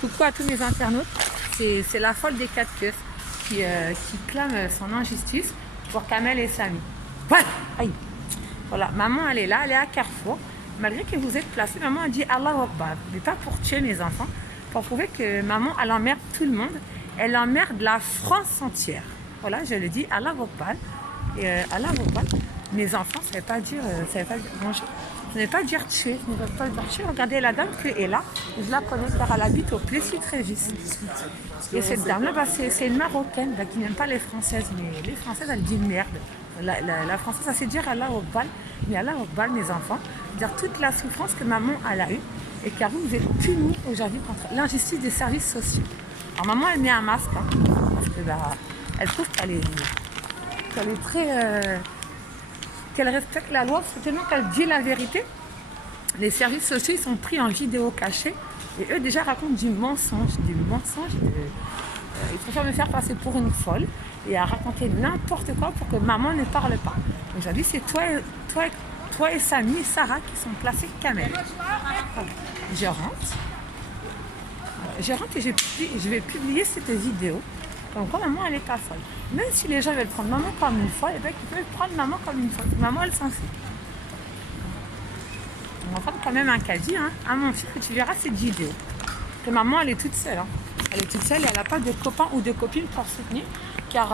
Coucou à tous mes internautes. C'est la folle des quatre queues qui clame son injustice pour Kamel et Samy. Voilà. Aïe. Voilà, maman elle est là, elle est à Carrefour. Malgré que vous êtes placés, maman a dit Allah Akbar. Mais pas pour tuer mes enfants, pour prouver que maman elle emmerde tout le monde. Elle emmerde la France entière. Voilà, je le dis, Allah Akbar. Et Allah Akbar. Mes enfants, ça ne veut pas dire bonjour. Ça ne veut pas dire tuer. Ça ne veut pas dire tuer. Regardez la dame qui est là. Je la connais car elle habite au Plessis-Trévis. Et cette dame-là, c'est une Marocaine qui n'aime pas les Françaises. Mais les Françaises, elles disent merde. La Française, ça sait dire Allah Akbar. Mais Allah Akbar, mes enfants, dire toute la souffrance que maman elle a eue et car vous êtes punis aujourd'hui contre l'injustice des services sociaux. Alors maman, elle met un masque parce que elle trouve qu'elle est très... qu'elle respecte la loi, c'est tellement qu'elle dit la vérité. Les services sociaux ils sont pris en vidéo cachée et eux déjà racontent du mensonge. Ils préfèrent me faire passer pour une folle et à raconter n'importe quoi pour que maman ne parle pas. Aujourd'hui, c'est toi et Samy et Sarah qui sont placés Kamel. Voilà. Je rentre et je vais publier cette vidéo. Donc quand maman elle est pas folle. Même si les gens veulent prendre maman comme une folle, ils peuvent prendre maman comme une folle. Maman elle s'en fout. On va prendre quand même un caddie à mon fils que tu verras cette vidéo. Que maman elle est toute seule. Elle est toute seule et elle n'a pas de copain ou de copine pour soutenir. Car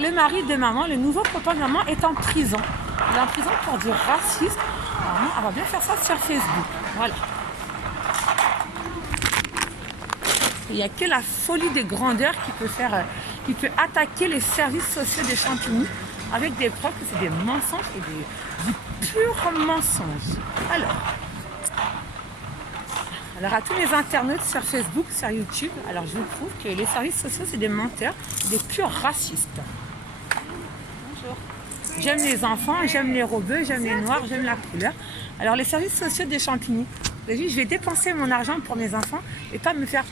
le mari de maman, le nouveau copain de maman est en prison. Il est en prison pour du racisme. Maman, elle va bien faire ça sur Facebook. Voilà. Il n'y a que la folie des grandeurs qui peut attaquer les services sociaux des Champigny avec des preuves que c'est des mensonges et du pur mensonge. Alors à tous les internautes sur Facebook, sur YouTube, alors je vous prouve que les services sociaux c'est des menteurs, des purs racistes. Bonjour. J'aime les enfants, j'aime les robeux, j'aime les noirs, j'aime la couleur. Alors les services sociaux des Champigny, je vais dépenser mon argent pour mes enfants et pas me faire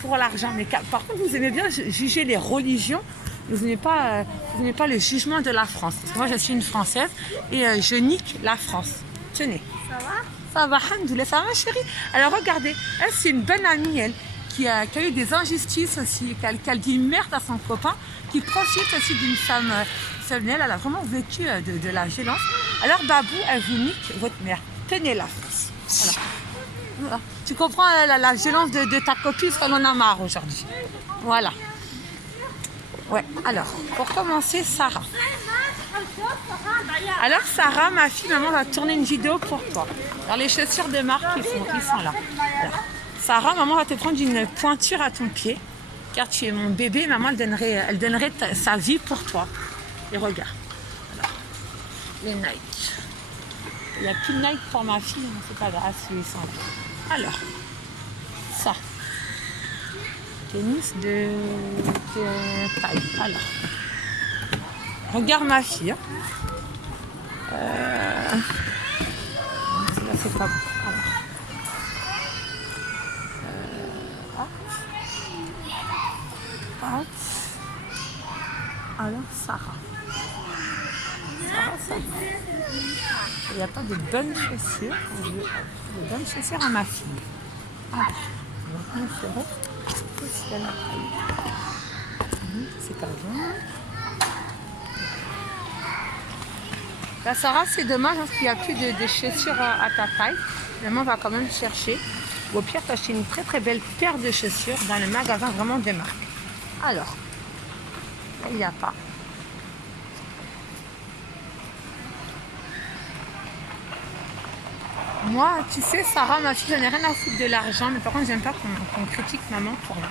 pour l'argent. Mais par contre, vous aimez bien juger les religions, vous n'aimez pas le jugement de la France. Parce que moi, je suis une Française et je nique la France. Tenez. Ça va? Ça va, alhamdoulilah, ça va chérie. Alors regardez, elle c'est une bonne amie, elle, qui a eu des injustices aussi, qu'elle dit merde à son copain, qui profite aussi d'une femme féminine. Elle a vraiment vécu de la violence. Alors Babou, elle vous nique votre mère. Tenez la France. Voilà. Tu comprends la violence de ta copine, parce qu'on en a marre aujourd'hui. Voilà. Ouais, alors, pour commencer, Sarah. Alors Sarah, ma fille, maman va tourner une vidéo pour toi. Alors les chaussures de marque, ils sont là. Alors, Sarah, maman va te prendre une pointure à ton pied, car tu es mon bébé, maman, elle donnerait sa vie pour toi. Et regarde. Alors, les Nike. Il n'y a plus de Nike pour ma fille, mais c'est pas grave, c'est sans vie. Alors, ça. Tennis de taille. Alors, regarde ma fille. Là, c'est pas bon. Alors, alors Sarah. Ça. Il n'y a pas de bonnes chaussures. Je veux de bonnes chaussures à ma fille. Alors, on va faire c'est pas bon. La Sarah, c'est dommage parce qu'il n'y a plus de chaussures à ta taille. Maman va quand même chercher. Ou au pire, t'acheter une très très belle paire de chaussures dans le magasin vraiment de marque. Alors, là, il n'y a pas. Moi, tu sais, Sarah, ma fille, j'en ai rien à foutre de l'argent, mais par contre, j'aime pas qu'on critique maman pour rien.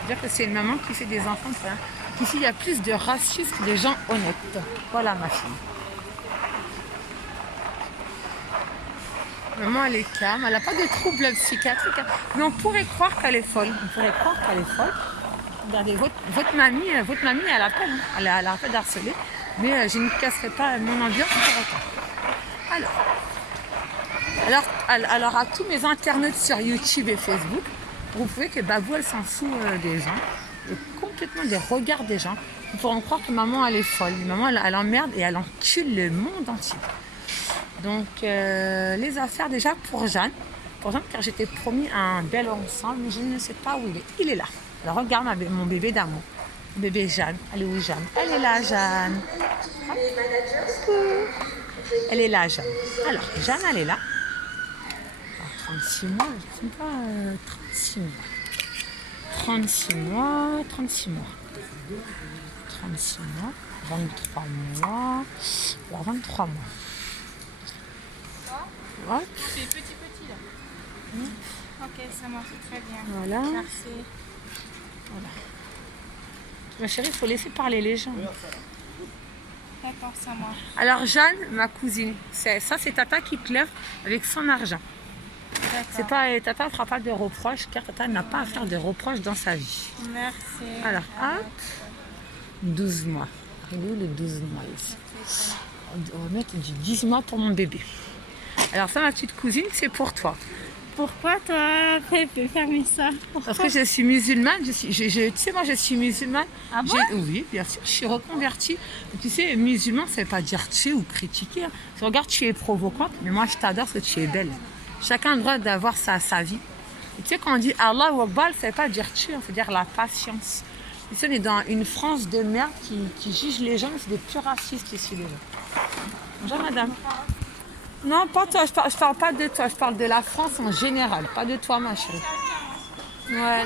C'est-à-dire que c'est une maman qui fait des enfants pour rien. Ici, il y a plus de racistes que de gens honnêtes. Voilà ma fille. Maman, elle est calme, elle n'a pas de troubles psychiatriques. Mais on pourrait croire qu'elle est folle. Regardez, votre mamie, elle a peur. Elle a peur d'harceler. Mais je ne casserai pas mon ambiance pour autant. Alors, à tous mes internautes sur YouTube et Facebook, vous pouvez que Babou, elle s'en fout des gens, et complètement des regards des gens. Ils pourront croire que maman, elle est folle. Maman, elle emmerde et elle encule le monde entier. Donc, les affaires déjà pour Jeanne, importante car j'étais promis un bel ensemble, mais je ne sais pas où il est. Il est là. Alors regarde mon bébé d'amour. Bébé Jeanne. Elle est où Jeanne? Elle est là, Jeanne. Elle est là, Jeanne. Alors, Jeanne, elle est là. Alors, 36 mois, je ne sais pas, 36 mois. 36 mois, 36 mois. 36 mois, 23 mois, alors 23 mois. Ouais. C'est petit là. Ok, ça marche très bien. Voilà. Merci. Voilà. Ma chérie, il faut laisser parler les gens. D'accord, ça marche. Alors Jeanne, ma cousine, c'est Tata qui te lève avec son argent. C'est pas, Tata ne fera pas de reproches car Tata n'a pas à faire de reproches dans sa vie. Merci. Alors, hop, 12 mois. Il est où les 12 mois ici? On va mettre du 10 mois pour mon bébé. Alors ça, ma petite cousine, c'est pour toi. Pourquoi toi tu fermer ça? Parce que je suis musulmane, tu sais, moi je suis musulmane. Ah bon? Oui, bien sûr, je suis reconvertie. Tu sais, musulman, ça ne veut pas dire tuer ou critiquer. Hein. Tu regardes, tu es provocante, mais moi je t'adore parce que tu es belle. Chacun a le droit d'avoir sa vie. Et tu sais, quand on dit Allah ou Akbar, ça ne veut pas dire tuer, ça veut dire la patience. Tu sais, on est dans une France de merde qui juge les gens, c'est des purs racistes ici, les gens. Bonjour madame. Non, pas toi, je parle pas de toi, je parle de la France en général, pas de toi ma chérie. Ouais.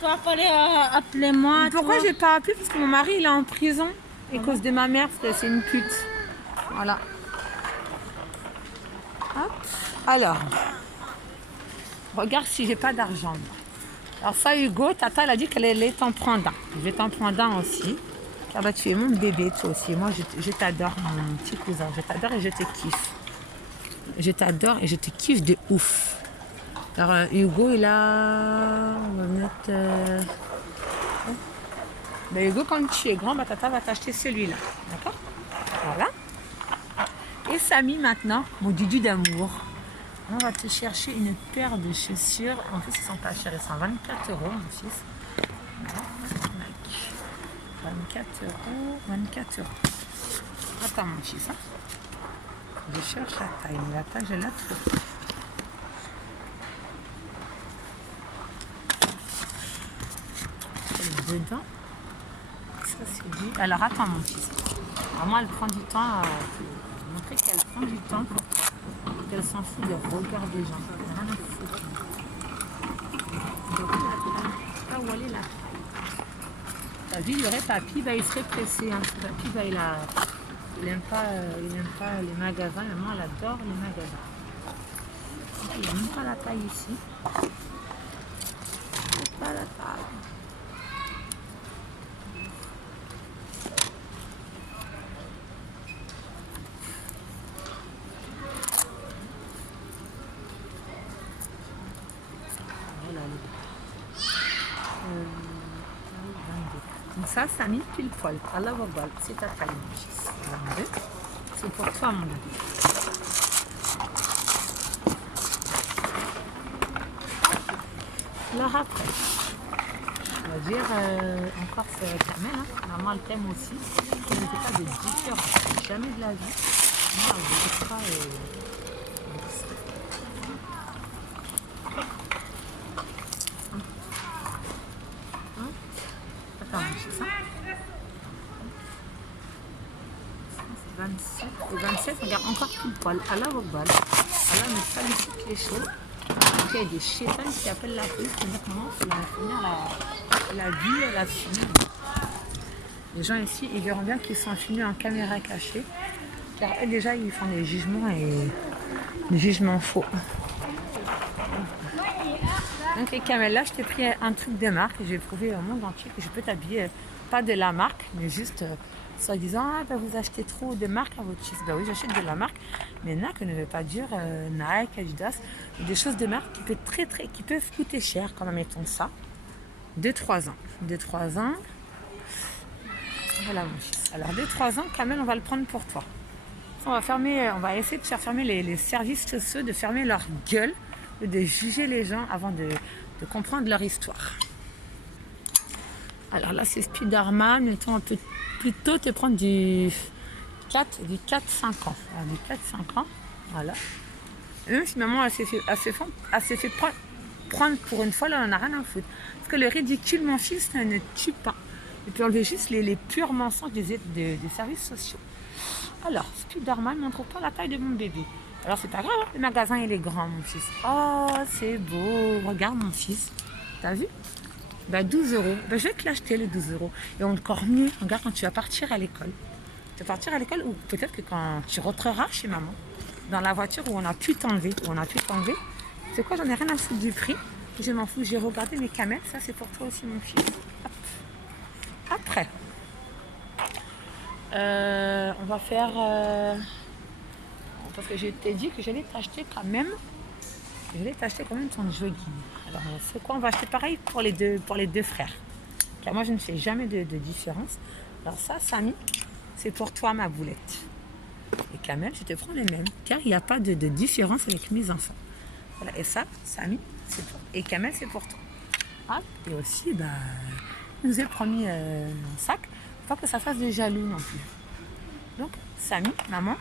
Toi, fallait appeler moi. Pourquoi j'ai pas appelé? Parce que mon mari il est en prison à cause de ma mère, parce que c'est une pute. Voilà. Hop. Alors, regarde si j'ai pas d'argent. Alors ça Hugo, Tata elle a dit qu'elle allait t'en prendre un. Je vais t'en prendre un aussi. Car bah, tu es mon bébé toi aussi. Moi je t'adore mon petit cousin. Je t'adore et je te kiffe. Je t'adore et je te kiffe de ouf. Alors Hugo il a... On va mettre... Ben, Hugo quand tu es grand, bah, Tata va t'acheter celui-là. D'accord? Voilà. Et Samy maintenant, mon dudu d'amour. On va te chercher une paire de chaussures. En plus ils sont pas chers, ils sont 24 € mon fils. Voilà. 24 €, 24 €. Attends mon fils, hein. Je cherche la taille, mais la taille je la trouve. Dedans, ça c'est du... Alors attends mon fils. Alors, moi elle prend du temps, pour montrer qu'elle prend du temps, qu'elle s'en fout des regards des gens. Rien à foutre. Pas où aller là. T'as vu, il y aurait Papy, bah, il serait pressé. Hein. Papy, bah, il n'aime pas les magasins. Maman, elle adore les magasins. Il n'y a même pas la taille ici. C'est pas la taille. Voilà, donc ça a mis pile poil. Allah Akbar, c'est ta taille, mon fils. 22. C'est pour toi, mon bébé. Alors après, on va dire encore c'est Kamel, hein. Maman elle t'aime aussi. Elle ne fait pas de différence, jamais de la vie. Moi, je pas. Attends, c'est ça. 27. Et 27, regarde, encore pile poil. Allah Akbar. Allah me félicite les choses. Il y a des chétans qui appellent la police pour dire comment il va finir la vie et la fini. Les gens ici, ils verront bien qu'ils sont filmés en caméra cachée. Car eux, déjà, ils font des jugements et des jugements faux. Donc les camels là, je t'ai pris un truc de marque et j'ai prouvé au monde entier que je peux t'habiller, pas de la marque, mais juste soi-disant, ah, bah, vous achetez trop de marque à votre fils. Bah oui, j'achète de la marque, mais Nike ne veut pas dire Nike, Adidas, des choses de marque qui peuvent coûter cher, comme mettons ça, 2-3 ans. 2-3 ans, voilà mon fils. Alors 2-3 ans, Kamel, on va le prendre pour toi. On va essayer de faire fermer les services sociaux, de fermer leur gueule, de juger les gens avant de comprendre leur histoire. Alors là, c'est Spiderman, mettons, on peut plutôt te prendre du 4-5 ans. Alors, du 4-5 ans, voilà. Et même si maman elle s'est fait prendre pour une fois, là, on n'en a rien à foutre. Parce que le ridicule, mon fils, ça ne tue pas. Et puis enlever juste les purs mensonges des services sociaux. Alors, Spiderman ne montre pas la taille de mon bébé. Alors, c'est pas grave, hein, le magasin, il est grand, mon fils. Oh, c'est beau. Regarde, mon fils. T'as vu? Ben, 12 euros. Ben, je vais te l'acheter, les 12 euros. Et encore mieux, regarde, quand tu vas partir à l'école. Tu vas partir à l'école ou peut-être que quand tu rentreras chez maman, dans la voiture où on a pu t'enlever, c'est quoi, j'en ai rien à foutre du prix. Je m'en fous, j'ai regardé mes camels. Ça, c'est pour toi aussi, mon fils. Hop. Après, on va faire... parce que je t'ai dit que j'allais t'acheter quand même ton jogging. Alors, c'est quoi? On va acheter pareil pour les deux frères. Car moi, je ne fais jamais de différence. Alors ça, Samy, c'est pour toi, ma boulette. Et Kamel, je te prends les mêmes. Car il n'y a pas de différence avec mes enfants. Voilà. Et ça, Samy, c'est pour... Et Kamel, c'est pour toi. Ah, et aussi, bah, il nous a promis un sac. Pas que ça fasse des jaloux non plus. Donc, Samy, maman,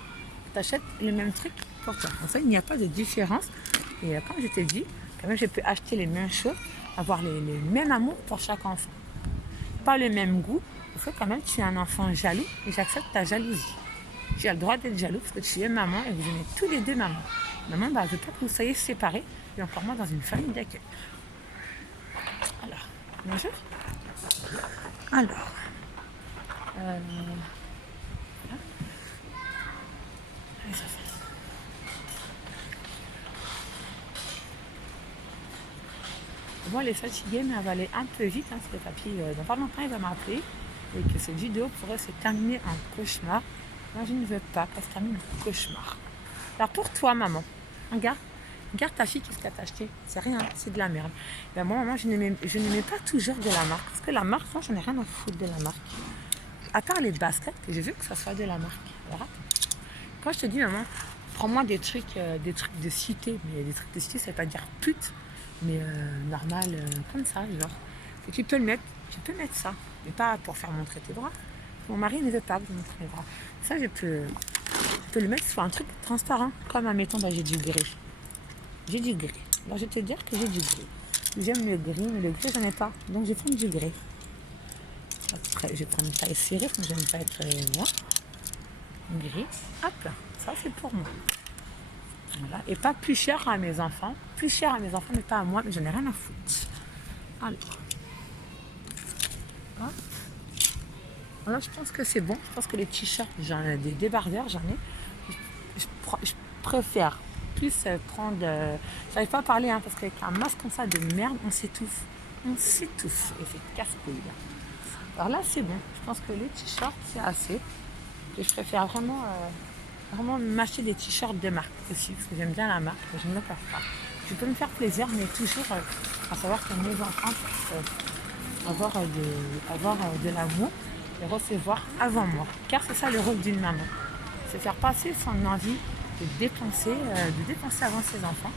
t'achètes le même truc pour toi. Comme ça, il n'y a pas de différence. Et comme je t'ai dit, quand même, je peux acheter les mêmes choses, avoir les mêmes amours pour chaque enfant. Pas le même goût. Il faut quand même que tu es un enfant jaloux et j'accepte ta jalousie. Tu as le droit d'être jaloux parce que tu es maman et vous aimez tous les deux maman. Maman, bah, je veux pas que vous soyez séparés et encore moins dans une famille d'accueil. Alors, bonjour. Alors, bon, elle est fatiguée, mais elle va aller un peu vite, hein, parce que papy, dans pas longtemps, il va m'appeler et que cette vidéo pourrait se terminer en cauchemar. Moi, je ne veux pas qu'elle se termine en cauchemar. Alors, pour toi, maman, regarde ta fille, qu'est-ce qu'elle t'a acheté? C'est rien, c'est de la merde. Ben, moi, maman, je ne mets pas toujours de la marque, parce que la marque, moi, j'en ai rien à foutre de la marque. À part les baskets, que je veux que ça soit de la marque. Alors, quand je te dis, maman, prends-moi des trucs de cité, mais des trucs de cité, ça veut pas dire pute, mais normal, comme ça, genre. Et tu peux mettre ça, mais pas pour faire montrer tes bras. Mon mari ne veut pas que je montre mes bras. Ça, je peux le mettre sur un truc transparent, comme admettons, bah, j'ai du gris. Alors, je vais te dire que j'ai du gris. J'aime le gris, mais le gris, j'en ai pas. Donc, je vais prendre du gris. Après, je vais prendre une taille serrée, comme j'aime pas être noir. Gris. Hop là, ça, c'est pour moi. Voilà. Et pas plus cher à mes enfants. Plus cher à mes enfants, mais pas à moi, mais j'en ai rien à foutre. Alors. Hop. Alors, je pense que c'est bon. Je pense que les t-shirts, j'en ai des débardeurs, j'en ai. Je préfère plus prendre... j'arrive pas à parler, hein, parce qu'avec un masque comme ça de merde, on s'étouffe. Et c'est casse-couille. Alors là, c'est bon. Je pense que les t-shirts, c'est assez. Et je préfère vraiment m'acheter des t-shirts de marque aussi, parce que j'aime bien la marque, je ne me cache pas. Tu peux me faire plaisir, mais toujours à savoir que mes enfants peuvent avoir de l'amour et recevoir avant moi. Car c'est ça le rôle d'une maman. C'est faire passer son envie de dépenser avant ses enfants.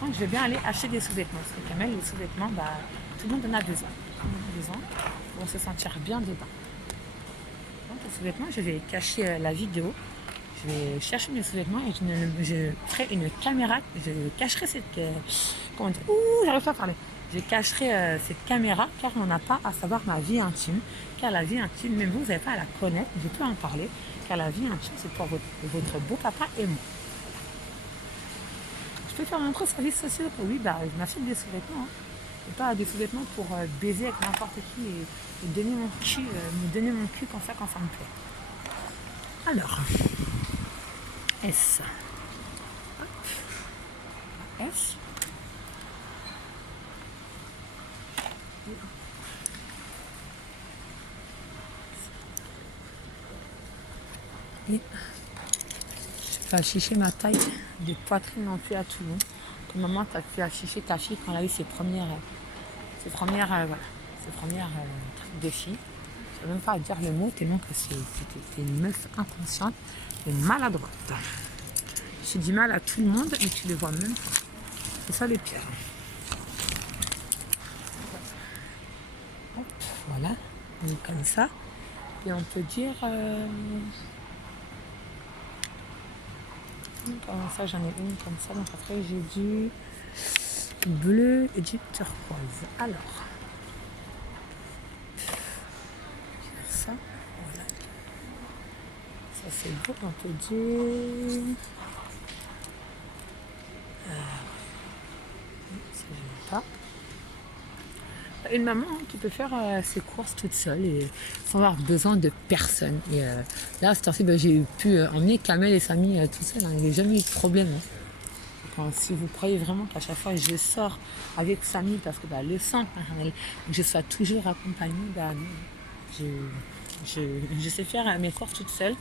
Donc je vais bien aller acheter des sous-vêtements. Parce que quand même, les sous-vêtements, bah, tout le monde en a besoin. Pour se sentir bien dedans. Donc les sous-vêtements, je vais cacher la vidéo. Je vais chercher mes sous-vêtements et je ferai une caméra. Je cacherai cette... j'arrive pas à parler. Je cacherai cette caméra car on n'a pas à savoir ma vie intime. Car la vie intime, même vous n'avez pas à la connaître. Je peux en parler. Car la vie intime, c'est pour votre beau papa et moi. Je peux faire montrer sa vie sociale. Oui, bah, je m'achète des sous-vêtements. Hein. Et pas des sous-vêtements pour baiser avec n'importe qui et donner mon cul, me donner mon cul comme ça quand ça me plaît. Alors, S. Hop. S. Et je vais pas afficher ma taille de poitrine non plus à tout le monde. Que maman t'a fait afficher ta fille quand elle a eu ses premières trucs de fille. Je ne sais même pas dire le mot tellement que c'est une meuf inconsciente et maladroite. Je fais du mal à tout le monde et tu le vois même pas. C'est ça le pire. Hop, voilà, donc comme ça. Et on peut dire... Comme ça, j'en ai une comme ça. Donc après, j'ai du bleu et du turquoise. Alors, ça, voilà. Ça, c'est beau, on peut dire. Ça, j'aime pas. Une maman qui peut faire ses courses toute seule et sans avoir besoin de personne. Et là, à cette heure-ci, j'ai pu emmener Kamel et Samy tout seul. Il n'y a jamais eu de problème. Si vous croyez vraiment qu'à chaque fois je sors avec Samy parce que le sang, que je sois toujours accompagnée, je sais faire mes courses toute seule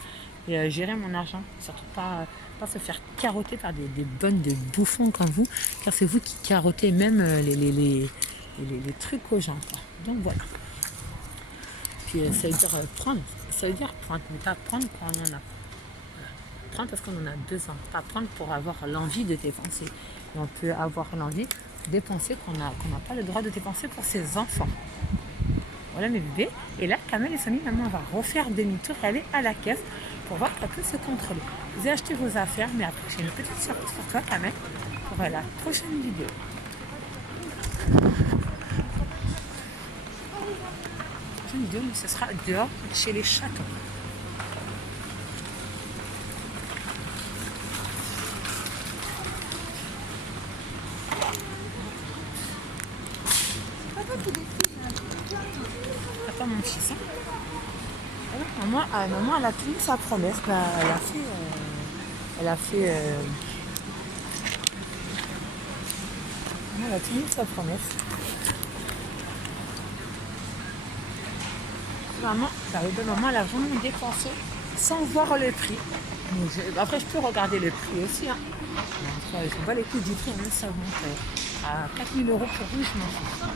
et gérer mon argent. Surtout pas se faire carotter par des bonnes de bouffons comme vous, car c'est vous qui carottez même les trucs aux gens. Quoi. Donc voilà. Puis ça veut dire prendre. Ça veut dire prendre, mais pas prendre quand on en a. Prendre parce qu'on en a besoin. Pas prendre pour avoir l'envie de dépenser. Et on peut avoir l'envie de dépenser qu'on n'a pas le droit de dépenser pour ses enfants. Voilà mes bébés. Et là, Kamel et Samy, maman va refaire demi-tour et aller à la caisse pour voir qu'elle peut se contrôler. Vous avez acheté vos affaires, mais après j'ai une petite surprise pour toi, Kamel, pour la prochaine vidéo. Vidéo, mais ce sera dehors chez les chatons. Attends mon fils. Maman, elle a tenu sa promesse. Elle a tenu sa promesse. Maman, elle a vraiment dépensé sans voir le prix. Après, je peux regarder le prix aussi. Hein. Je ne vois pas les coûts du prix, même ça monte à 4 000 € pour vous, je m'en fous.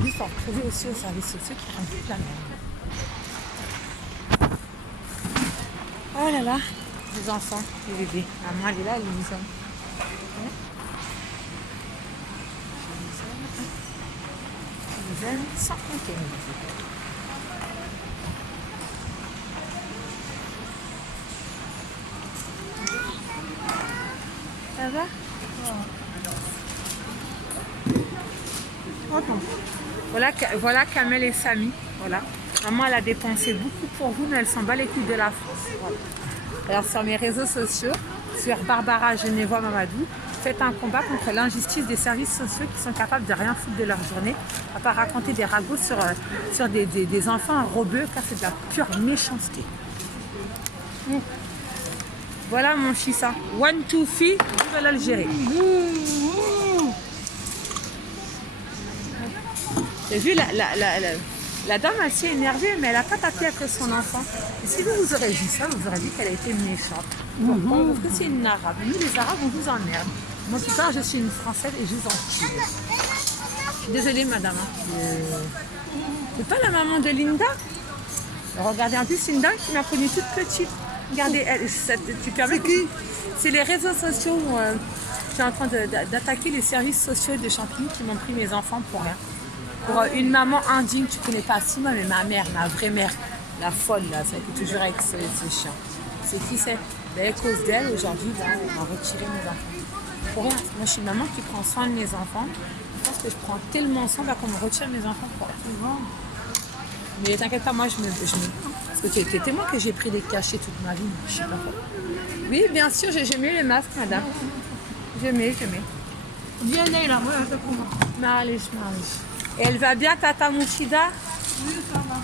Lui, il faut retrouver aussi au service social qui rajoutent la merde. Oh là là, les enfants, les bébés. Maman, elle est là, elle nous aime. Je vous aime sans compter. Ça va? Voilà Kamel et Samy. Voilà. Maman, elle a dépensé beaucoup pour vous, mais elle s'en bat les couilles de la France. Voilà. Alors sur mes réseaux sociaux, sur Barbara Genevois Mamadou, faites un combat contre l'injustice des services sociaux qui sont capables de rien foutre de leur journée, à part raconter des ragots sur des enfants robeux, car c'est de la pure méchanceté. Voilà mon fils. 1, 2, 3, vive l'Algérie. J'ai vu la dame assez énervée, mais elle n'a pas tapé après son enfant. Et si vous aurez vu ça, vous aurez dit qu'elle a été méchante. Pourquoi? Parce que c'est une arabe. Nous, les arabes, on vous emmerde. Moi, plus tard, je suis une française et je vous en tue. Désolée, madame. C'est pas la maman de Linda? Regardez, en plus, Linda qui m'a connue toute petite. Regardez, tu permets qui? C'est les réseaux sociaux où je suis en train d'attaquer les services sociaux de Champigny qui m'ont pris mes enfants pour rien. Pour une maman indigne, tu connais pas Simon, mais ma mère, ma vraie mère, la folle, là, celle qui est toujours avec ce chien. C'est qui c'est? À cause d'elle, aujourd'hui, on m'a retiré mes enfants. Pour rien. Moi, je suis une maman qui prend soin de mes enfants. Je pense que je prends tellement soin qu'on me retire mes enfants pour rien. Mais t'inquiète pas, moi, je me parce que tu étais témoin que j'ai pris des cachets toute ma vie. Je sais pas. Oui, bien sûr, j'ai mis les masques, madame. Je mets. Viens là, moi, je te prends. Marie. Et elle va bien, Tata Mouchida? Oui, ça va.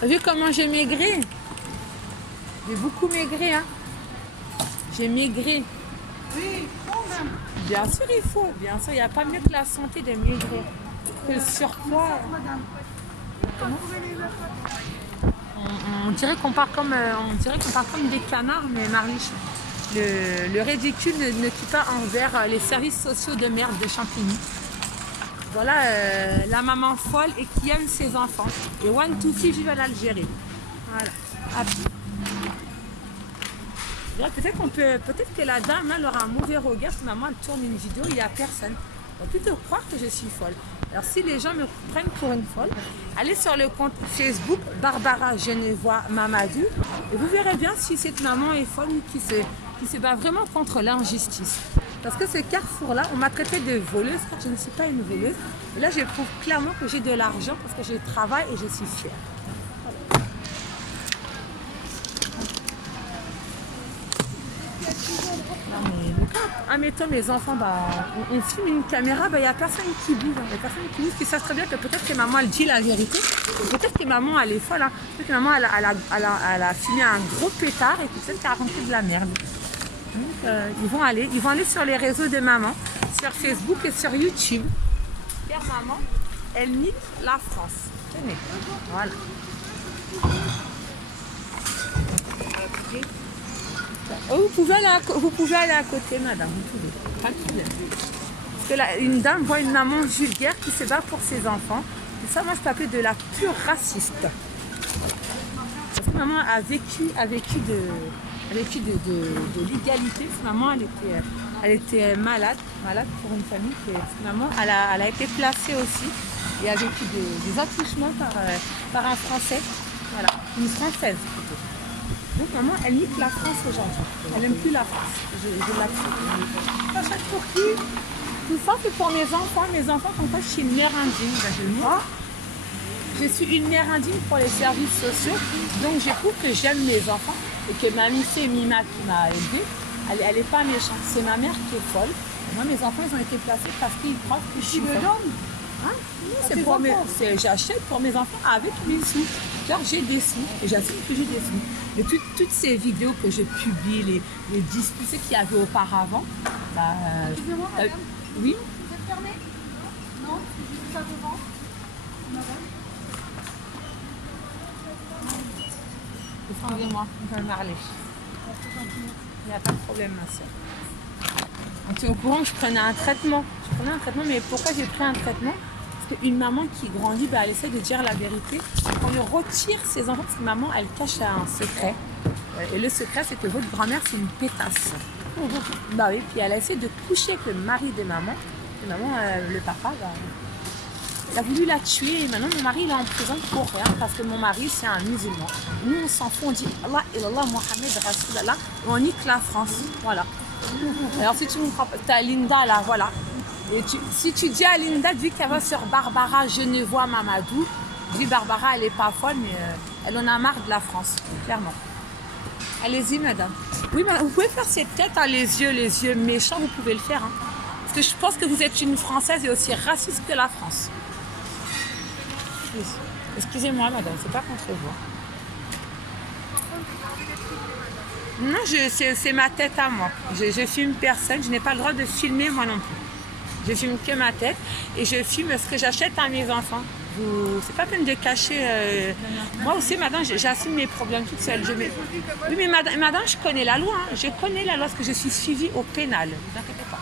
T'as vu comment j'ai maigri? J'ai beaucoup maigri, hein. J'ai maigri. Oui, quand même. Bien sûr, il faut. Bien sûr, il n'y a pas mieux que la santé de maigrir. Que le surpoids. On dirait qu'on part comme des canards, mais Marie, le ridicule ne tue pas envers les services sociaux de merde de Champigny. Voilà la maman folle et qui aime ses enfants. Et 1, 2, 3, vive l'Algérie. Voilà. Peut-être que la dame elle aura un mauvais regard. Si maman elle tourne une vidéo, il n'y a personne. On peut plutôt croire que je suis folle. Alors si les gens me prennent pour une folle, allez sur le compte Facebook Barbara Genevois Mamadou et vous verrez bien si cette maman est folle ou qui se bat vraiment contre l'injustice. Parce que ce carrefour-là, on m'a traité de voleuse, car je ne suis pas une voleuse. Et là, je prouve clairement que j'ai de l'argent parce que je travaille et je suis fière. Admettons mes enfants, on filme une caméra, il n'y a personne qui bouge. Il y a personne qui bouge, qui savent très bien que peut-être que maman elle dit la vérité. Peut-être que maman elle est folle. Hein. Peut-être que maman elle a filmé un gros pétard et peut-être qu'elle a raconté de la merde. Donc ils vont aller sur les réseaux de maman, sur Facebook et sur YouTube. Car maman, elle nique la France. Tenez, voilà. Oh, vous pouvez aller à côté, madame, vous pouvez, pas de problème. Parce que là, une dame voit une maman vulgaire qui se bat pour ses enfants. Et ça, moi, je peux appeler de la pure raciste. Parce que maman a vécu de l'égalité. Maman, elle était malade pour une famille. Maman, elle a été placée aussi et a vécu des accouchements par un Français. Voilà, une Française plutôt. Donc maman, elle nique la France aujourd'hui. Elle n'aime plus la France. Je l'accepte. Ça chaque pour qui? Tout ça, c'est pour mes enfants. Mes enfants, comme quoi je suis une mère indigne. Moi, je suis une mère indigne pour les services sociaux. Donc je prouve que j'aime mes enfants et que mamie, c'est Mima qui m'a élevée. Elle n'est pas méchante. C'est ma mère qui est folle. Et moi, mes enfants, ils ont été placés parce qu'ils croient que je suis folle. Hein? C'est pour j'achète pour mes enfants avec mes sous. Car j'ai des sous et j'assume que j'ai des sous. Et toutes ces vidéos que je publie, les disputes qu'il y avait auparavant, Excusez-moi, madame. Oui. Vous êtes fermée? Non, c'est juste ça devant. Madame. Excusez-moi, on va parler. Il n'y a pas de problème, ma soeur. On était au courant que je prenais un traitement. Mais pourquoi j'ai pris un traitement? Parce qu'une maman qui grandit, elle essaie de dire la vérité. On lui retire ses enfants parce que maman, elle cache un secret. Et le secret, c'est que votre grand-mère, c'est une pétasse. Bah oui, puis elle a essayé de coucher avec le mari de maman. Et maman, le papa, il a voulu la tuer. Et maintenant, mon mari, il est en prison pour rien parce que mon mari, c'est un musulman. Nous, on s'en fout, on dit Allah illallah, Mohamed Rasulallah, et on nique la France. Voilà. Alors, si tu me crois pas, t'as Linda là, voilà. Et si tu dis à Linda, dis qu'elle va sur Barbara Genevois Mamadou, dis Barbara, elle n'est pas folle, mais elle en a marre de la France, clairement. Allez-y, madame. Oui, madame, vous pouvez faire cette tête, hein, les yeux méchants, vous pouvez le faire. Hein. Parce que je pense que vous êtes une Française et aussi raciste que la France. Excusez-moi, madame, c'est pas contre vous. Non, c'est ma tête à moi. Je filme personne, je n'ai pas le droit de filmer moi non plus. Je filme que ma tête et je filme ce que j'achète à mes enfants. C'est pas peine de cacher. Moi aussi, madame, j'assume mes problèmes toute seule. Oui, mais madame, je connais la loi. Hein. Je connais la loi parce que je suis suivie au pénal. Ne vous inquiétez pas.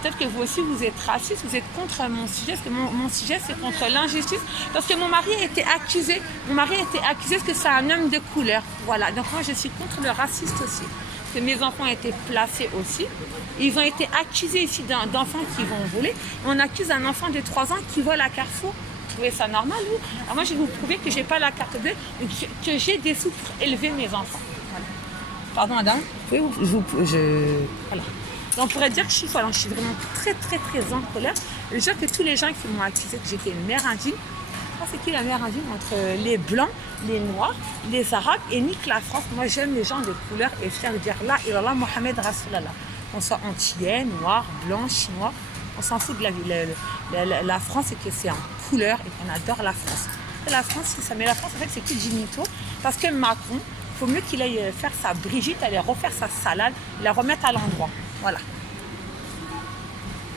Peut-être que vous aussi, vous êtes raciste, vous êtes contre mon sujet, parce que mon sujet, c'est contre l'injustice. Parce que mon mari a été accusé. Parce que c'est un homme de couleur. Voilà. Donc moi, je suis contre le raciste aussi. Parce que mes enfants ont été placés aussi. Ils ont été accusés ici d'enfants qui vont voler. On accuse un enfant de 3 ans qui vole à Carrefour. Vous trouvez ça normal, vous? Alors moi, je vais vous prouver que je n'ai pas la carte bleue, que j'ai des sous pour élever mes enfants. Voilà. Pardon, madame. Voilà. On pourrait dire que je suis folle, je suis vraiment très très très en colère. Je veux dire que tous les gens qui m'ont accusé que j'étais une mère indigne, c'est qui la mère indigne entre les blancs, les noirs, les arabes et nique la France. Moi j'aime les gens de couleur et fier de dire là, illallah Mohamed Rasulallah. Qu'on soit antillais, noir, blanc, chinois, on s'en fout de la vie. La France, et que c'est en couleur et qu'on adore la France. Et la France, c'est ça. Mais la France, en fait, c'est que du mytho. Parce que Macron, il faut mieux qu'il aille faire sa Brigitte, aller refaire sa salade, la remettre à l'endroit. Voilà.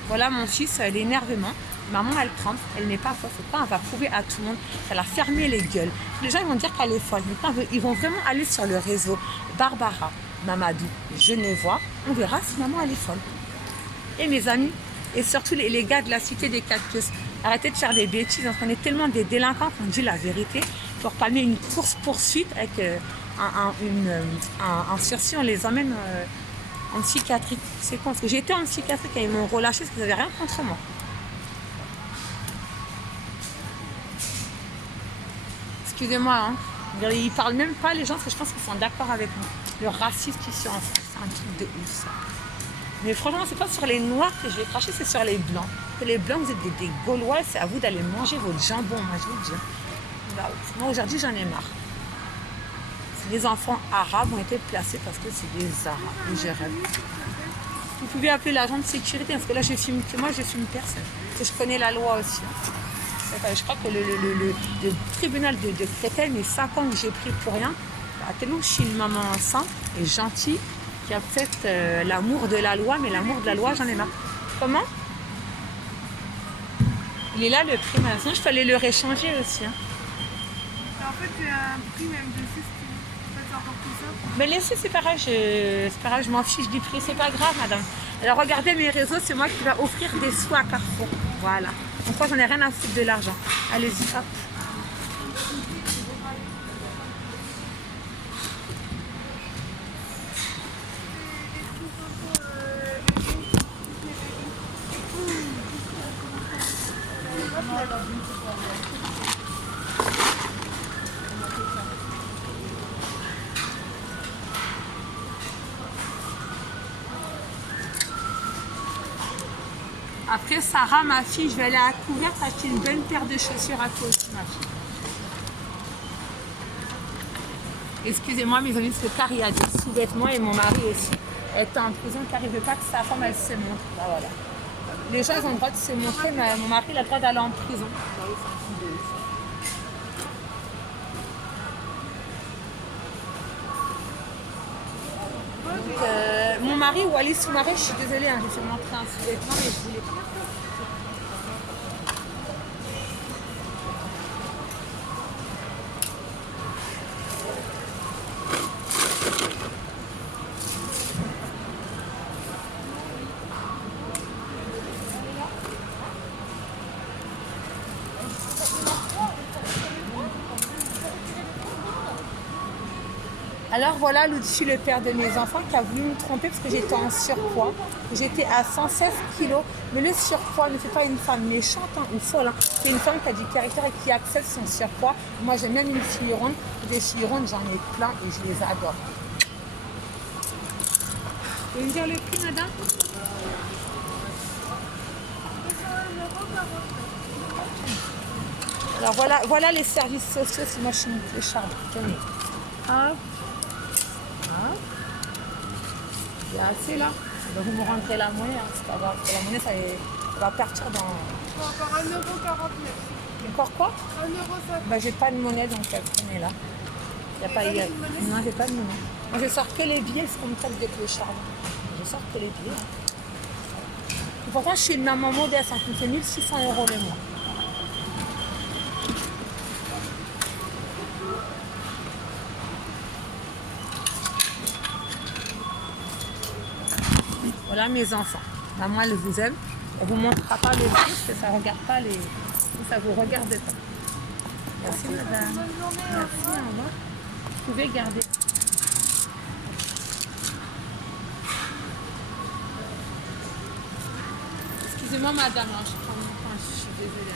Voilà mon fils, l'énervement. Maman, elle trempe, elle n'est pas folle. C'est pas, on va prouver à tout le monde qu'elle a fermé les gueules. Les gens ils vont dire qu'elle est folle. Mais quand ils vont vraiment aller sur le réseau Barbara Mamadou Genevois, on verra si maman elle est folle. Et mes amis, et surtout les gars de la cité des 4 pièces, arrêtez de faire des bêtises. On est tellement des délinquants qu'on dit la vérité. Pour calmer une course-poursuite avec un sursis, on les emmène en psychiatrie. C'est con, parce que j'étais en psychiatrie quand ils m'ont relâché parce qu'ils n'avaient rien contre moi. Excusez-moi, hein. Ils parlent même pas les gens, parce que je pense qu'ils sont d'accord avec moi. Le racisme ici en France, c'est un truc de ouf ça. Mais franchement, c'est pas sur les noirs que je vais cracher, c'est sur les blancs. Que les blancs, vous êtes des Gaulois, c'est à vous d'aller manger votre jambon, moi je vous le dis. Bah, moi aujourd'hui, j'en ai marre. Les enfants arabes ont été placés parce que c'est des arabes, et je rêve. Vous pouvez appeler l'agent de sécurité, parce que là, moi, je filme personne. Parce que je connais la loi aussi. Je crois que le tribunal de Créteil, les 5 ans que j'ai pris pour rien, tellement je suis une maman enceinte et gentille, qui a peut-être l'amour de la loi, mais l'amour de la loi, j'en ai marre. Comment? Il est là le prix, sinon je peux aller le réchanger aussi. Hein. En fait, c'est un prix même de 6 c'est encore plus ça. Mais laissez, c'est pareil, je m'en fiche du prix, c'est pas grave, madame. Alors regardez mes réseaux, c'est moi qui vais offrir des soins à Carrefour. Voilà. Donc moi, j'en ai rien à foutre de l'argent. Allez-y, hop. Après, Sarah, ma fille, je vais aller à la couverte acheter une bonne paire de chaussures à toi aussi, ma fille. Excusez-moi, mes amis, parce que car il y a des sous-vêtements et mon mari aussi est en prison car il ne veut pas que sa femme elle se montre. Là, voilà. Les gens ils ont le droit de se montrer, mais mon mari il a le droit d'aller en prison. Là, oui, donc, mon mari ou Alice Soumaré, je suis désolée, hein, j'ai fait montrer un sous-vêtement, mais je voulais pas. Alors voilà, Luigi, le père de mes enfants, qui a voulu me tromper parce que j'étais en surpoids. J'étais à 116 kilos. Mais le surpoids ne fait pas une femme méchante hein, ou folle. Hein. C'est une femme qui a du caractère et qui accepte son surpoids. Moi, j'ai même une fille ronde. Des filles rondes, j'en ai plein et je les adore. Vous pouvez me dire le prix, madame? Alors voilà les services sociaux si moi je suis une clécharde. Tenez. Hop. Il y a assez là. Donc vous me rendrez la monnaie, hein. C'est pas grave. La monnaie, ça va partir dans. Encore 1,49 €. Encore quoi? 1,50 €. Bah j'ai pas de monnaie donc prenez là. Y a pas, non, j'ai pas de monnaie. Moi je sors que les billets, c'est comme ça que je clécharde. Je sors que les billets. Hein. Et pourtant je suis une maman modeste, hein, qui me fait 1 600 € le mois. Voilà mes enfants. Maman, elle vous aime. Elle ne vous montrera pas les prix parce que ça ne regarde pas les. Ça vous regarde pas. Merci madame. Merci, au revoir. Vous pouvez garder. Excusez-moi madame, hein, je prends mon temps, je suis désolée.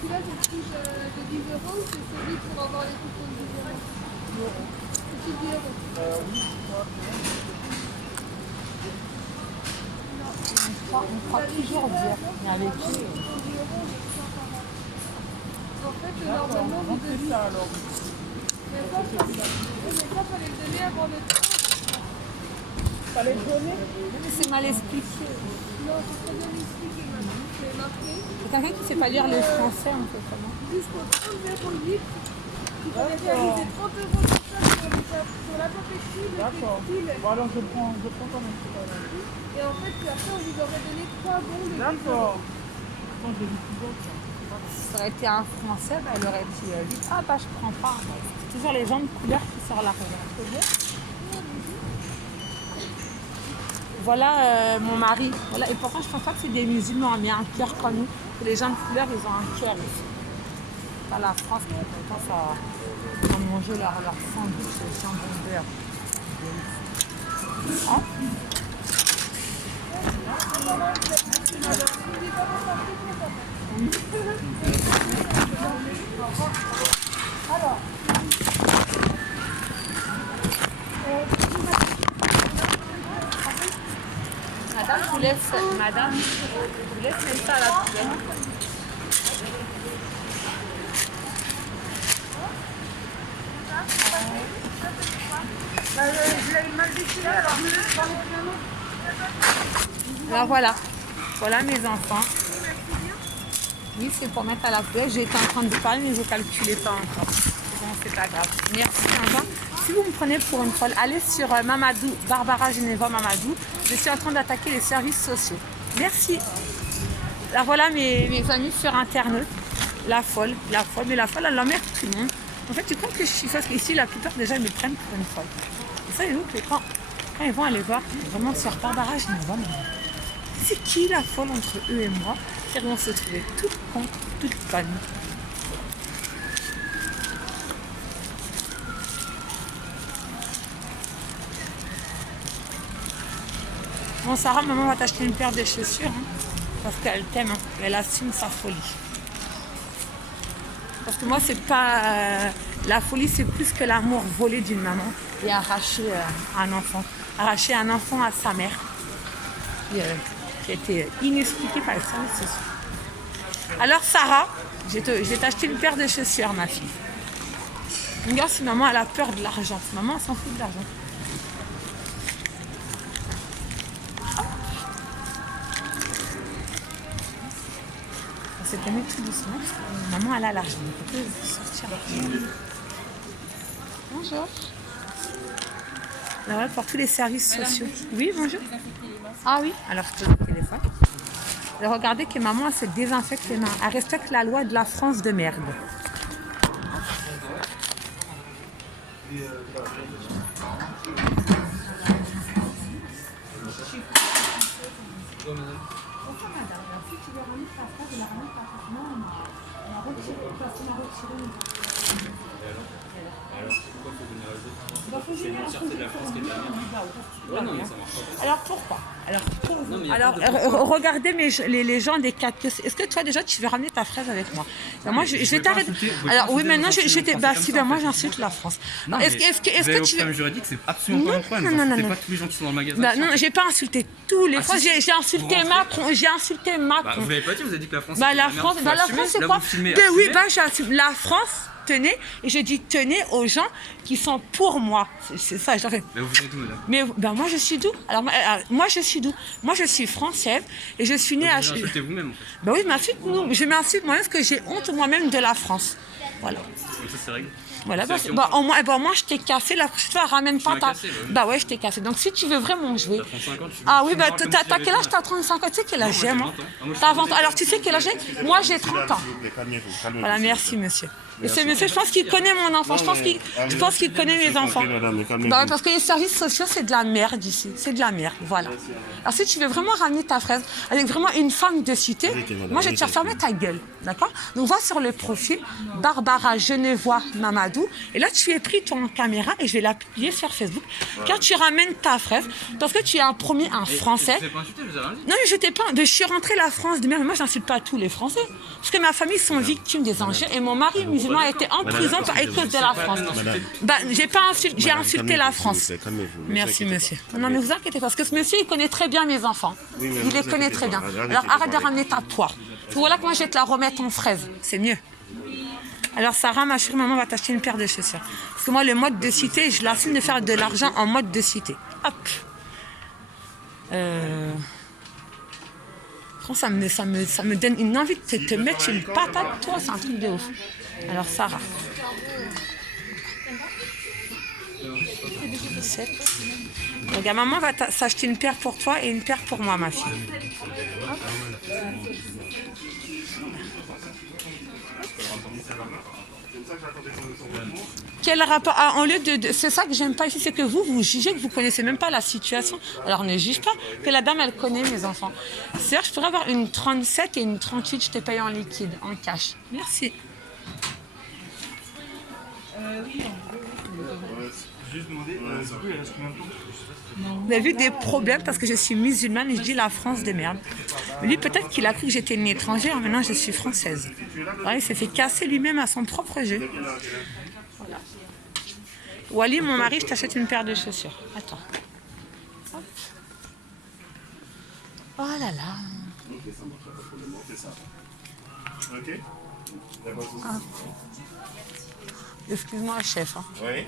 Celui-là, c'est le prix de 10 € ou c'est celui pour avoir les coupons de 10 €? C'est 10 €. Oui. On croit toujours dire, mais avec qui En fait, normalement, vous devez... Mais ça, fallait le donner avant le temps. Fallait le donner? Mais c'est mal expliqué. Non, c'est très bien expliqué, madame. C'est marqué. C'est quelqu'un qui ne sait pas lire le français, on fait comment? Jusqu'au 30 08, il fallait réaliser 30 € de charge sur la plateforme. flexible, D'accord. textile. Bon, alors je prends quand même tout à l'heure. Et en fait, après, on vous aurait donné 3 bons de 10 euros. D'accord. Quand j'ai vu tout ça. Ça aurait été un Français, bah, elle aurait dit vite. Ah bah je prends pas. C'est toujours les gens de couleur qui sortent la regarde. Voilà mon mari. Voilà. Et pourtant je pense pas que c'est des musulmans, mais un cœur comme nous. Les gens de couleur, ils ont un cœur ici. Pas la France qui commence à manger leur sandwich au jambon beurre. Hein? Alors, madame, je vous laisse même ça à la poubelle. Alors voilà mes enfants. Oui, c'est pour mettre à la poubelle. J'étais en train de parler, mais je ne calculais pas encore. Bon, c'est pas grave. Merci, au revoir. Si vous me prenez pour une folle, allez sur Mamadou, Barbara Genevois Mamadou. Je suis en train d'attaquer les services sociaux. Merci. Alors voilà mes amis sur Internet. La folle, mais la folle, elle emmerde tout le monde. En fait, tu crois que je suis parce qu'ici, la plupart des gens ils me prennent pour une folle. Et ça, ils que quand ils vont aller voir vraiment sur Barbara Genevois Mamadou. C'est qui la folle entre eux et moi? Ils vont se trouver toutes con, toutes connes. Bon, Sarah, maman va t'acheter une paire de chaussures hein, parce qu'elle t'aime, hein, elle assume sa folie. Parce que moi, c'est pas. La folie, c'est plus que l'amour volé d'une maman et arracher un enfant. Arracher un enfant à sa mère. Qui a été inexpliqué par les services sociaux. Alors Sarah, je vais t'acheter une paire de chaussures, ma fille. Regarde si maman elle a peur de l'argent. Maman elle s'en fout de l'argent. On s'est calmé tout doucement. Maman elle a l'argent. On peut sortir l'argent. Bonjour. Alors, pour tous les services sociaux. Oui, bonjour. Ah oui, alors je te donne le téléphone. Alors, regardez que maman elle se désinfecte les mains. Elle respecte la loi de la France de merde. Alors pourquoi? Alors regardez les gens des 4 queues. Est-ce que toi déjà tu veux ramener ta fraise avec moi? Moi je vais t'arrêter. Alors oui maintenant j'étais moi j'insulte la France. Est-ce que tu veux juridique c'est absolument pas un problème. Non. C'est pas tous les gens qui sont dans le magasin. Non, j'ai pas insulté tous les Français. J'ai insulté Macron. Vous l'avez pas dit, vous avez dit que la France. La France c'est quoi? Oui, j'insulte la France. Tenez, et je dis tenez aux gens qui sont pour moi. C'est ça, je fais. Mais vous venez d'où, madame? Mais moi je suis d'où? Alors moi je suis d'où? Moi je suis française et je suis née à. Vous insultez vous-même en fait. Ben oui, je m'insulte moi-même parce que j'ai honte moi-même de la France. Voilà. Comme ça c'est réglé. Voilà, moi je t'ai cassé, la prochaine fois ramène pas ta. Bah ouais, je t'ai cassé. Donc si tu veux vraiment jouer. T'as 35 ans, Ah oui, bah t'as quel âge? T'as 35 ans, tu sais quel âge j'ai moi? T'as 20 ans. Alors tu sais quel âge j'ai? Moi j'ai 30 ans. Voilà, merci monsieur. Et ce monsieur, je pense qu'il connaît mon enfant, je pense qu'il connaît mes enfants. Bah, parce que les services sociaux, c'est de la merde ici. C'est de la merde, voilà. Alors si tu veux vraiment ramener ta fraise avec vraiment une femme de cité, moi je vais te faire fermer ta gueule, d'accord? Donc va sur le profil Barbara Genevois Mamadou, et là tu es pris toi en caméra et je vais la publier sur Facebook. Car tu ramènes ta fraise, parce que tu as promis un Français. Non mais je t'ai pas, je suis rentrée la France de merde, mais moi j'insulte pas tous les Français. Parce que ma famille sont victimes des enjeux et mon mari musulman a été en prison à cause de la France. Bah, j'ai insulté la France. Merci monsieur. Non mais vous inquiétez pas, parce que ce monsieur il connaît très bien mes enfants. Il les connaît très bien. Alors arrête de ramener ta poire. Voilà comment je vais te la remettre en fraise. C'est mieux. Alors Sarah, ma chérie, maman va t'acheter une paire de chaussures. Parce que moi le mode de cité, je l'assume de faire de l'argent en mode de cité. Hop. Ça me donne une envie de te mettre une patate, toi, c'est un truc de ouf. Alors, Sarah. 17. Donc, maman va s'acheter une paire pour toi et une paire pour moi, ma fille. Hop. Quel rapport en lieu de c'est ça que j'aime pas ici, c'est que vous jugez que vous connaissez même pas la situation. Alors ne juge pas que la dame elle connaît mes enfants. C'est-à-dire je pourrais avoir une 37 et une 38, je te paye en liquide, en cash. Merci. Juste demander, du coup, il reste combien de temps? Vous avez vu des problèmes parce que je suis musulmane et je dis la France de merde. Lui, peut-être qu'il a cru que j'étais une étrangère, maintenant je suis française. Ouais, il s'est fait casser lui-même à son propre jeu. Voilà. Wally, mon mari, je t'achète une paire de chaussures. Attends. Hop. Oh là là. Ah. Excuse-moi, chef. Hein. Oui.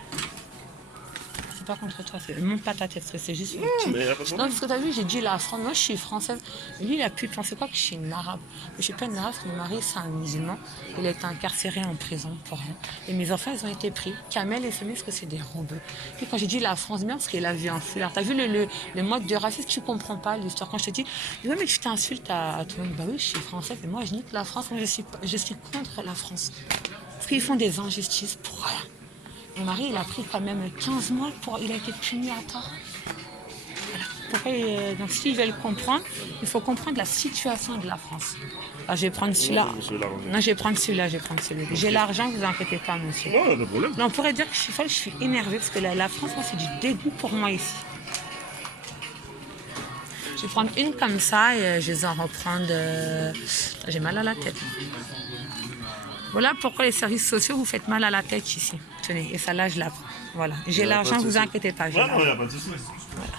C'est pas contre toi, c'est monte pas ta tête, c'est juste. Mais y a pas de Non, parce que t'as vu, j'ai dit la France. Moi, je suis française. Et lui, il a pu penser quoi que je suis une arabe. Mais je suis pas une arabe, parce que mon mari, c'est un musulman. Il a été incarcéré en prison pour rien. Et mes enfants, ils ont été pris. Kamel et Samy, parce que c'est des rebeux. Puis quand j'ai dit la France, bien, parce qu'il a vu un foulard. T'as vu le mode de racisme, tu comprends pas l'histoire. Quand je te dis, ouais, mais tu t'insultes à tout le monde. Bah oui, je suis française. Et moi, je nique la France. Moi, je suis contre la France. Parce qu'ils font des injustices pour rien. Mon mari, il a pris quand même 15 mois il a été puni à tort. Voilà. Pourquoi, donc s'ils veulent comprendre, il faut comprendre la situation de la France. Alors, je vais prendre celui-là. Non, je vais prendre celui-là, J'ai l'argent, vous inquiétez pas, monsieur. Non, pas de problème. Non, on pourrait dire que je suis folle, je suis énervée parce que la France, moi, c'est du dégoût pour moi ici. Je vais prendre une comme ça et je vais en reprendre. J'ai mal à la tête. Voilà pourquoi les services sociaux, vous faites mal à la tête ici. Tenez, et ça là, je la prends. Voilà. J'ai l'argent, vous inquiétez pas. Ouais, non, il n'y a pas de souci. Voilà.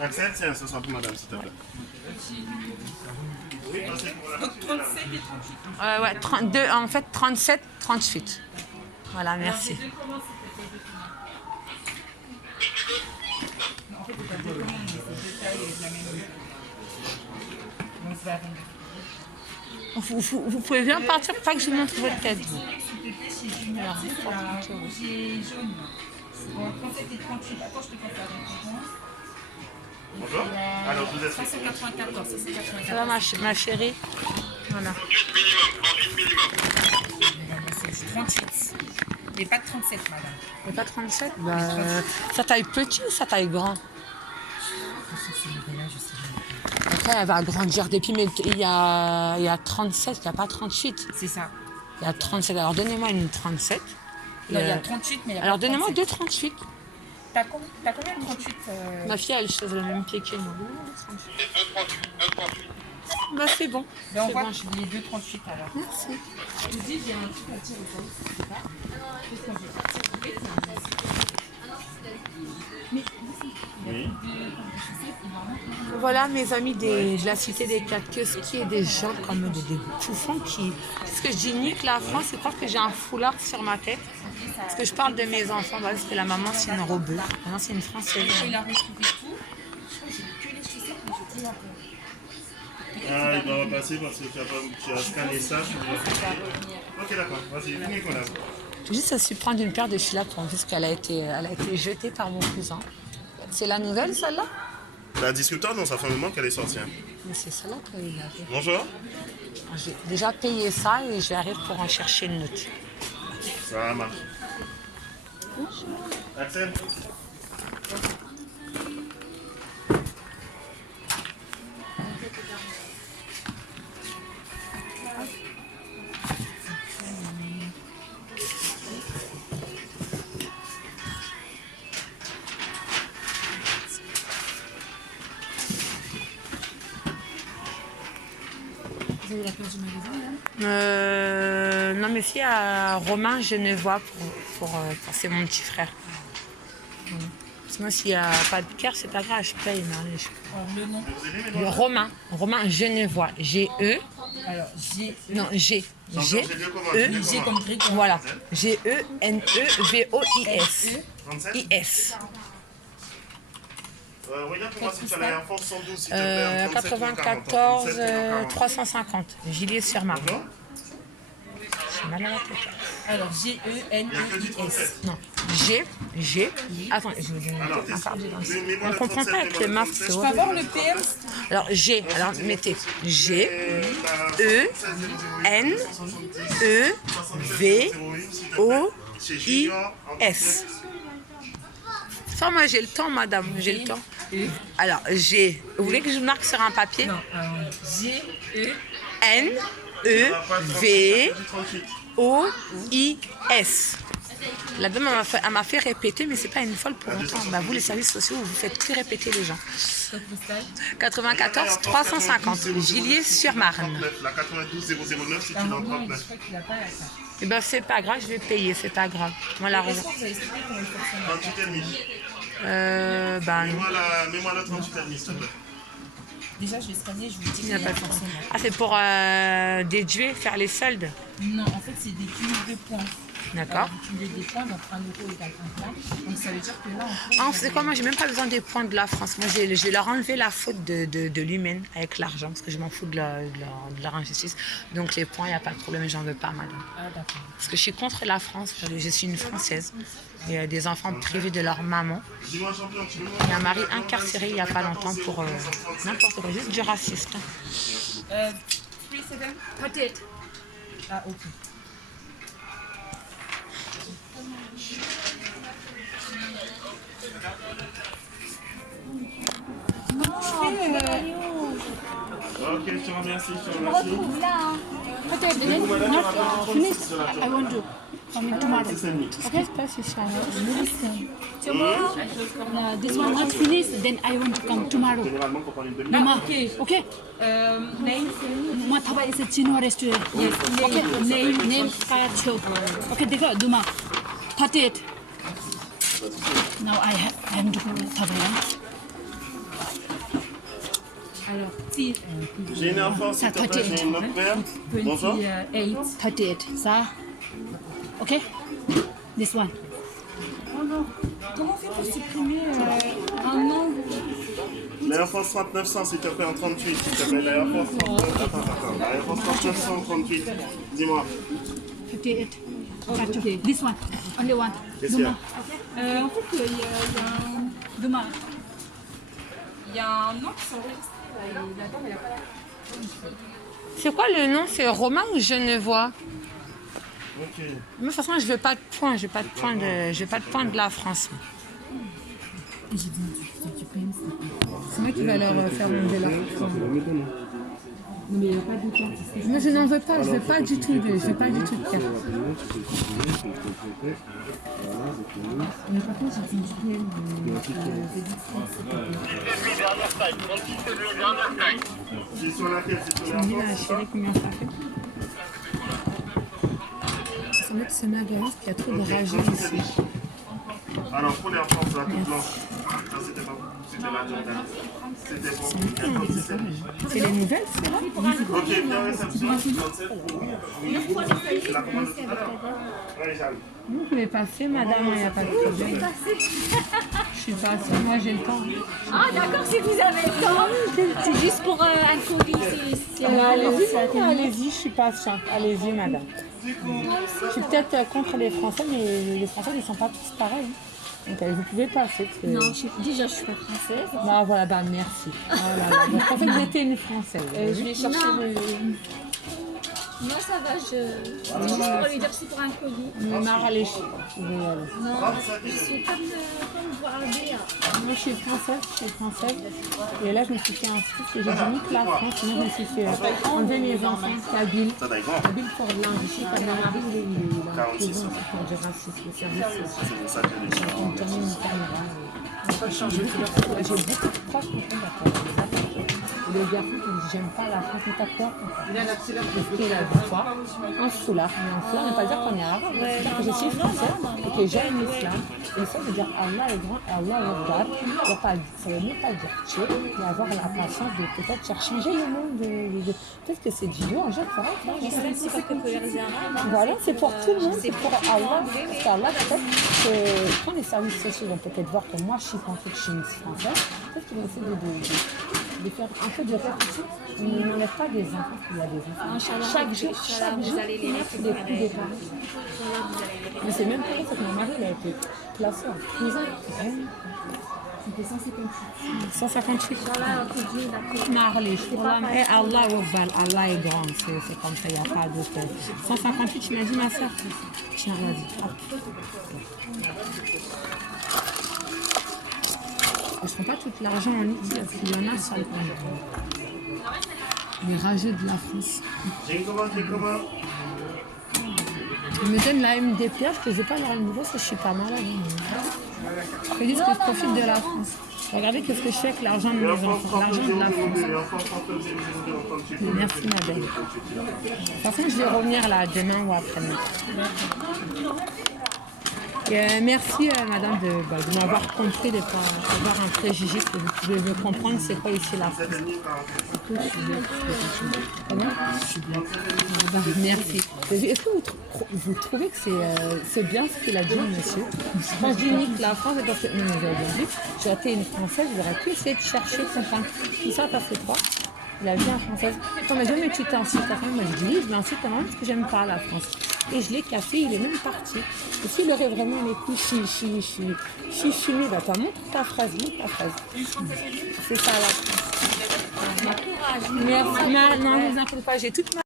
Axel, tiens, ce sera pour madame, s'il te plaît. Donc 37 et 38. Ouais, 32, en fait, 37, 38. Voilà, merci. En fait, c'est pas de commande, mais c'est deux tailles de la même mesure. Donc ça va venir. Vous pouvez bien partir, pas que je vous montre votre tête. Vous. S'il te plaît, chez Junior, Alors, c'est la rouge et jaune. Bon, 37 et 38. Attends, je te fais faire des réponses. Bonjour. Alors, vous êtes. Ça, c'est 94. Ça, c'est 94. Ça va, ma chérie? Voilà. 38 minimum. C'est 38. Mais pas de 37, madame. Mais pas 37? Bah, ça taille petit ou ça taille grand? Après, elle va grandir depuis, mais il y a 37, il n'y a pas 38. C'est ça. Il y a 37. Alors, donnez-moi une 37. Non, il y a 38, mais il y a Alors, pas de donnez-moi 37. deux 38. T'as combien de 38 Ma fille, elle chose le même pied que moi. Bah, c'est bon. Ben, on C'est voit bon. les deux 38 alors. Merci. Je vous dis, j'ai un truc à tirer ça. Qu'est-ce qu'on fait? Voilà mes amis de la cité des quatre queues, qui est des gens comme des bouffons qui... Parce que je dis nique la France, c'est parce que j'ai un foulard sur ma tête. Parce que je parle de mes enfants, parce que la maman c'est une rebeu. La maman c'est une Française. Il a retrouvé tout. Je crois que j'ai que les chaussettes, mais je dis un peu. Ah, il doit repasser parce que tu as scanné ça. Ok, d'accord. Vas-y, finis qu'on a. Je vais juste su prendre une paire de filets pour parce qu'elle a été jetée par mon cousin. C'est la nouvelle celle-là? La discuteur, non, ça fait un moment qu'elle est sortie. Hein. Mais c'est celle-là qu'il avait. Bonjour. J'ai déjà payé ça et je vais arriver pour en chercher une autre. Ça marche. Axel. Vous avez la page du magasin, là? Non, mais si à Romain Genevois, c'est mon petit frère. Voilà. Sinon, s'il n'y a pas de cœur, c'est pas grave, je paye. Alors, le nom. Le Romain Genevois, G-E. Alors, G. Non, G. G. E. G comme Grégoire. Voilà. G-E-N-E-V-O-I-S. 37. I-S. Regarde pour moi si tu as la force 112, s'il te plaît. 94 350. Gilet sur Marne. Bonjour. mal à la tête. Alors, Il n'y a que du G-E-N-I-S. 37. Non, G. Attends, je vais vous donner Alors, ma carte d'identité. mets-moi On le comprend 37, pas avec mets-moi le le MAF, 37. c'est Tu peux horrible. avoir le PM? Alors, G, alors mettez G, E, N, E, V, O, I, S. Ça, moi, j'ai le temps, madame, j'ai le temps. Alors, G, vous voulez que je marque sur un papier? Non, G-E. N, E, V, O, I, S. La dame elle m'a fait répéter, mais c'est pas une folle pour longtemps. Bah, vous, les services sociaux, vous faites que répéter les gens. Code postal. 94 350, Gilliers-sur-Marne. La 92 009, si tu l'as en 39. Je crois qu'il n'a pas la carte. Eh ben, c'est pas grave, je vais payer, c'est pas grave. Moi, la Est-ce raison. que vous avez expliqué comment il fonctionne? 38,5. Bah, non. Mets-moi la 38,5, s'il te plaît. Déjà, je vais scanner, je vous dis Il n'y a qu'il y pas a de forcément. Ah, c'est pour déduire, faire les soldes. Non, en fait, c'est des cumuls de points. D'accord. Vous cumulez des points, donc 1 euro égale 1 point. Donc ça veut dire que là, en fait, Ah, c'est quoi, moi, j'ai même pas besoin des points de la France. Moi, je vais leur enlever la faute de l'humaine avec l'argent, parce que je m'en fous de leur injustice. Donc, les points, il n'y a pas de problème, j'en veux pas, madame. Ah, d'accord. Parce que je suis contre la France, je suis une Française. Il y a des enfants privés de leur maman. Dis-moi, champion, tu veux Il y a un mari incarcéré il n'y a pas longtemps pour n'importe quoi, juste du racisme. 37? 38. Ah, ok. Ok, je te remercie, je te remercie. I want to come in tomorrow. Okay, pas si cher. This one not finished, then I want to come tomorrow. Généralement, pour prendre une demi. Mama, Okay. okay? Name? Mathaba is a Chino restaurant. Yes. Okay. Name Kacho. Okay, देखो Duma. 38. Now I am to Thailand. Alors, T. J'ai une enfant, s'il te plaît, j'ai une autre paire. Bonjour. 28. 38. Ça. Okay? This one. Comment on fait pour supprimer un nom? L'Air France 3900, s'il te plaît, en 38, s'il te plaît. L'Air France 3900. Attends. L'Air France 3900 en 38. Dis-moi. 38. Okay. This one. Only one. Qu'est-ce qu'il y a? En fait, il y a un... Duma. Il y a un nom qui s'enregistre. La dame, elle n'a pas la... C'est quoi le nom? C'est Romain ou Genevois? Ok. Mais de toute façon, je veux pas de points, je veux pas de points de la France. C'est moi qui va leur faire enlever leur points. Non, mais il n'y a pas de carte. Moi, je n'en veux pas, je veux pas du tout de carte. Mais par contre, j'ai une hygiène C'est sur laquelle? C'est sur Dis l'Air la France? chérie, combien ça fait? Ça met que c'est magasin, qu'il y a trop de rageux ici. Alors, pour l'Air France, la toute blanche. Ça, c'était pas... C'était la Jordan. C'était bon. C'est les nouvelles, c'est là? Ok, bien réception. 37 pour la commande de tout à l'heure. Allez, j'arrive. Vous pouvez passer, madame, il n'y a pas de problème. Je suis passée, moi j'ai le temps. Ah d'accord, si vous avez le temps. C'est juste pour un colis. Allez-y, je suis patiente. Allez-y, madame. Je suis peut-être contre les Français, mais les Français ne sont pas tous pareils. Donc vous pouvez passer. Parce que... Non, déjà je suis pas française. Non, voilà, bah merci. Voilà. Donc, en fait, vous étiez une Française. Je vais chercher Non. le... Non, ça va, c'est juste pour lui dire c'est pour un colis. Mais marre les Non, je suis comme vous regardez. Moi, je suis française. Et là, je me suis fait un truc que j'ai dit nique la France. Moi, je me suis fait enlever mes enfants Kabyle. Kabyle pour l'enrichir. Kabyle, il est en prison pour du racisme. Le service, on tourne une caméra. J'ai beaucoup de proches qui font d'accord. Le garçon qui dit j'aime pas la France, mais t'as peur. Parce qu'il a vu quoi? Un foulard. Mais un foulard ne veut pas dire qu'on est arabe. C'est-à-dire que je suis française et que j'aime l'islam. Et ça veut dire Allah est grand, Allah est God. Ça veut même pas dire Dieu, mais avoir la patience de peut-être faire changer le monde. Peut-être que c'est Dieu un jour qui fera. L'islam, c'est pas que pour les Arabes. Voilà, c'est pour tout le monde, c'est pour Allah. Parce qu'Allah, peut-être que quand les services sociaux vont peut-être voir que moi je suis française, je suis une française, peut-être qu'ils vont essayer de de faire un peu de répétition. On n'enlève pas des enfants qu'il y a des enfants. Chaque jour, vous allez les des coups récupérer. d'état. Mais c'est même pas ça, c'est que mon mari il a été placé en prison. C'était 158. Marley, Allah Akbar, Allah est grand, c'est comme ça, il n'y a pas d'autre. 158, tu m'as dit ma soeur. Tiens, vas-y, hop. Je ne prends pas tout l'argent en liquide, parce qu'il y en a sur le compte. Les rageux de la France. J'ai comment Ils me donnent la MDPH, je ne vais pas leur MDPH parce que je ne suis pas malade. Ils disent que je profite de la France. Regardez ce que je fais avec l'argent de mes enfants, l'argent de la France. Merci ma belle. De toute façon, je vais revenir là demain ou après-demain. Merci madame de m'avoir compris, de ne pas avoir un préjugé, que vous pouvez me comprendre c'est quoi ici la France. Merci. Est-ce que vous trouvez que c'est bien ce qu'il a dit, monsieur? Quand je dis nique la France, c'est parce que aujourd'hui, j'ai été une Française, j'aurais pu essayer de chercher, comprendre. Tout ça, ça fait quoi? Il a dit en française. Non, mais jamais tu t'incites à rien. Moi, je dis oui, je m'incite à rien parce que j'aime pas la France. Et je l'ai cassé, il est même parti. Et s'il aurait vraiment les coups, si fumé, bah, t'as montre ta phrase, C'est ça la France. Merci. Non, ne vous inquiétez pas, j'ai toute ma.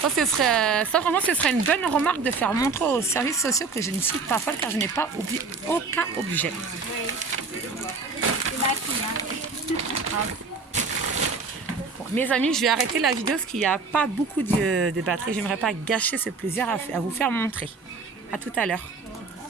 Ça, vraiment, ce serait une bonne remarque de faire montrer aux services sociaux que je ne suis pas folle car je n'ai pas oublié aucun objet. Bon, mes amis, je vais arrêter la vidéo parce qu'il n'y a pas beaucoup de batterie. J'aimerais pas gâcher ce plaisir à vous faire montrer. À tout à l'heure.